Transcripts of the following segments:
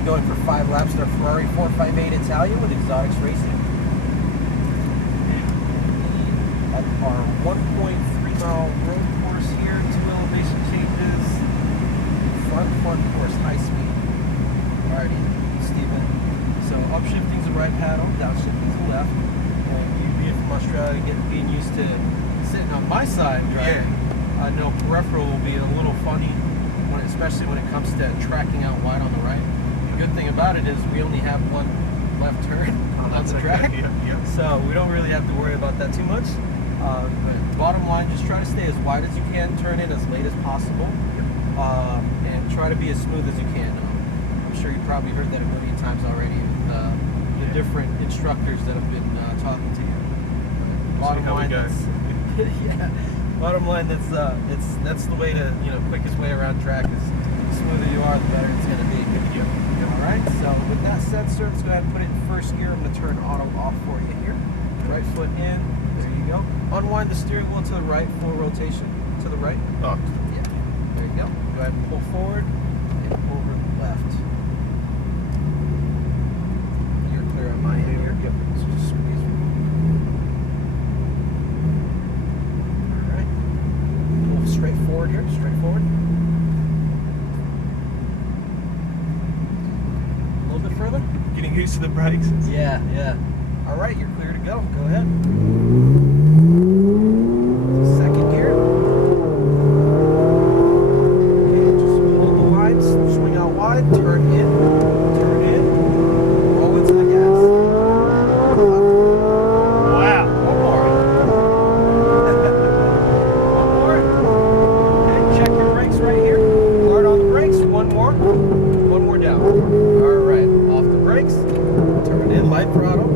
be going for 5 laps in our Ferrari 458 Italia with Exotics Racing. At our 1.3-mile road course here, 2 elevation changes, front course, high speed. Alrighty, Steven. So upshifting's the right paddle, downshifting's the left. And you being from Australia, being used to sitting on my side driving, I know peripheral will be a little funny, especially when it comes to tracking out wide on the right. The good thing about it is we only have one left turn on the track, so we don't really have to worry about that too much. But bottom line, just try to stay as wide as you can, turn in as late as possible, and try to be as smooth as you can. I'm sure you probably heard that a million times already with the different instructors that have been talking to you. Bottom line, bottom line, that's the way to, quickest way around track is the smoother you are, the better it's going to be. All right, so with that said, sir, let's go ahead and put it in first gear. I'm going to turn auto off for you here. Right foot in. There you go. Unwind the steering wheel to the right, full rotation to the right. Oh. Yeah. There you go. Go ahead and pull forward and over left. You're clear on my end here. Yep. So just squeeze. All right. Pull straight forward here. Straight forward. A little bit further. Getting used to the brakes. Yeah. All right, you're clear to go. Go ahead. Second gear. Okay, just hold the lines, swing out wide, turn in, roll into the gas. Wow. One more. One more. Okay, check your brakes right here. Hard on the brakes. One more down. All right, off the brakes. Turn in, light throttle.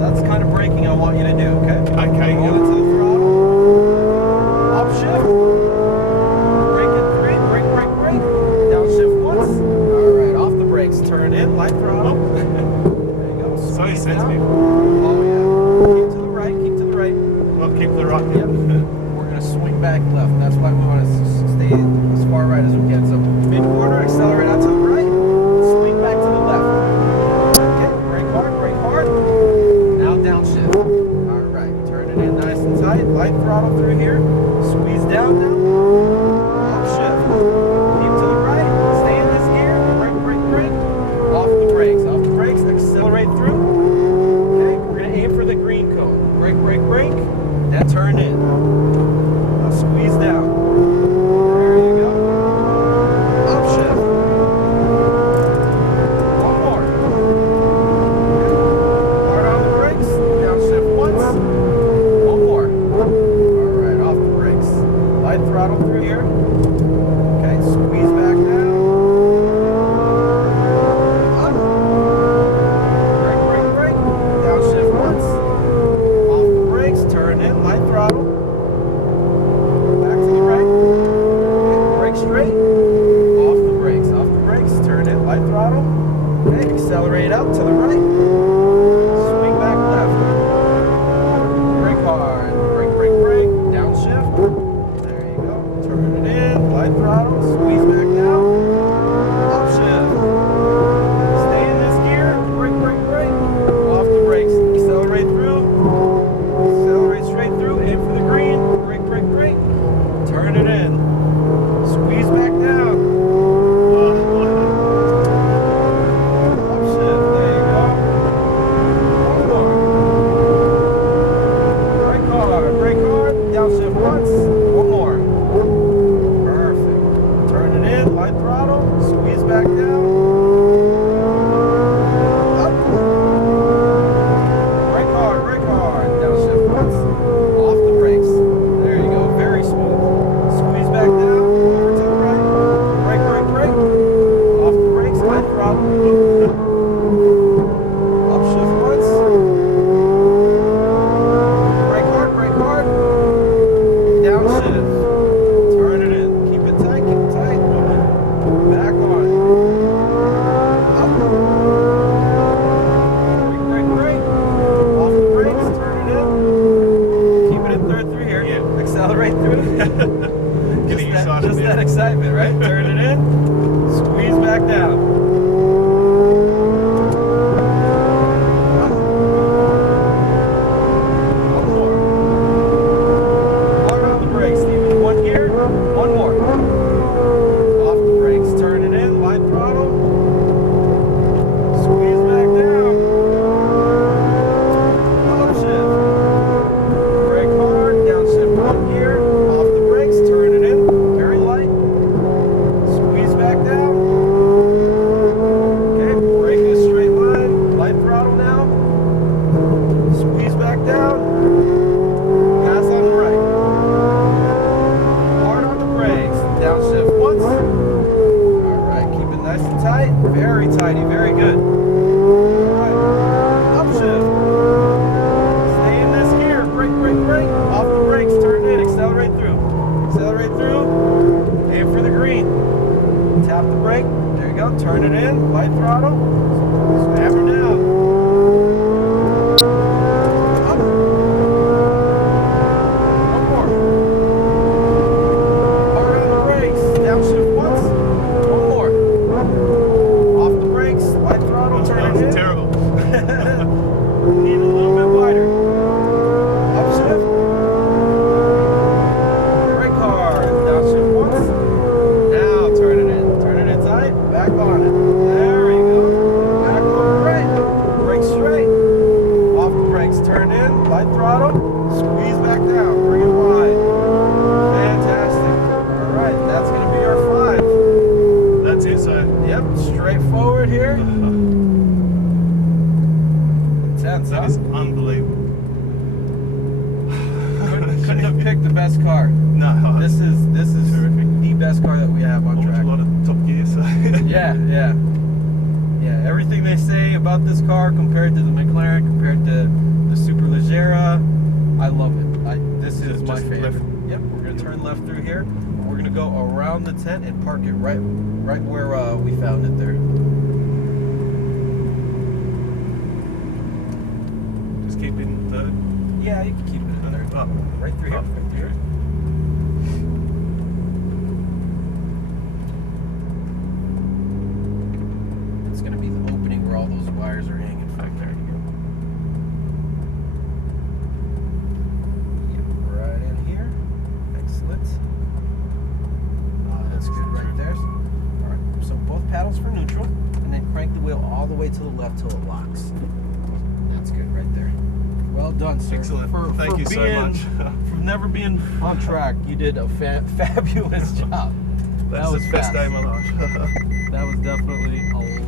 That's the kind of braking I want you to do, okay? Okay. Roll into the throttle. Upshift. Brake in 3. Brake. Downshift once. Alright, off the brakes. Turn in, light throttle. There you go. So Squeeze sensitive. down. Oh, yeah. Keep to the right. Well, keep to the right. Yep. We're going to swing back left. That's why we want to stay as far right as we can. So, mid-quarter, accelerate out to the right. Swing back to the left. Okay, brake hard. Now downshift. Alright, turn it in nice and tight. Light throttle through here. Squeeze down now. Upshift. Keep to the right. Stay in this gear. Brake. Off the brakes. Accelerate through. Okay, we're going to aim for the green cone. Brake. Now turn in. Now squeeze down. There you go. Upshift. One more. Hard on the brakes. Downshift once. One more. Alright, off the brakes. Light throttle through here. Okay, squeeze back down. Up. Brake. Downshift once. Off the brakes. Turn in. Light throttle. Back to the right. Okay, brake straight. Off the brakes. Turn in. Light throttle. Okay, accelerate out to the right. Swing back left. Brake hard. Brake. Downshift. There you go. Turn it in. Light throttle. Squeeze back down. Upshift. Stay in this gear. Brake. Off the brakes. Accelerate through. Accelerate straight through. Aim for the green. Brake. Turn it in. Squeeze back down. Upshift. There you go. One more. Brake hard. Downshift once. One more. Perfect. Turn it in. Light throttle. Squeeze back down. Up. Brake hard. Downshift once. Off the brakes. There you go. Very smooth. Squeeze back down. Over to the right. Brake. Off the brakes. Light throttle. Upshift once. Brake hard. Downshift. Turn it in. Keep it tight. Back on. Up. Brake. Off the brakes. Turn it in. Keep it in third through here. Yeah. Accelerate through. Getting Just excited. that excitement, right? Turn it in. Squeeze back down. once. Alright, keep it nice and tight. Very tidy, very good. Alright. Upshift. Stay in this gear. Brake, brake, brake. Off the brakes, turn in, accelerate through. Accelerate through. Aim for the green. Tap the brake. There you go. Turn it in. Light throttle. Hammer down. Up. One more. Hard on the brakes. Downshift once. One more. Off the brakes. Light throttle. Turn it in. That was terrible. Need a little bit wider. Upshift. Brake hard. Downshift once. Now turn it in. Turn it in tight. Back on it. There we go. Back over right. Brake straight. Off the brakes. Turn in. Light throttle. Squeeze back down. Bring it wide. Fantastic. All right. That's going to be our 5. That's it, so. Yep. Straightforward here. Intense, That huh? is unbelievable. Couldn't have picked the best car. No, This is terrific. the best car that we have on I watch track. a lot of Top Gear, so. Yeah. Everything they say about this car compared to the McLaren, compared to the Superleggera, I love it. This is my Just favorite. left. Yep, we're gonna turn left through here. We're gonna go around the tent and park it right where we found it there. Just keep in third. Yeah, you can keep it in there. Oh. Right through here. Oh, Right through here. It's gonna be the opening where all those wires are hanging from. Okay. Yep, right in here. Excellent. That's good right there. All right, so both paddles for neutral, and then crank the wheel all the way to the left till it locks. That's good right there. Well done, sir. Excellent. Thank for you so being- much. For never being on track, you did a fabulous job. That's was the best fast. day of my life. That was definitely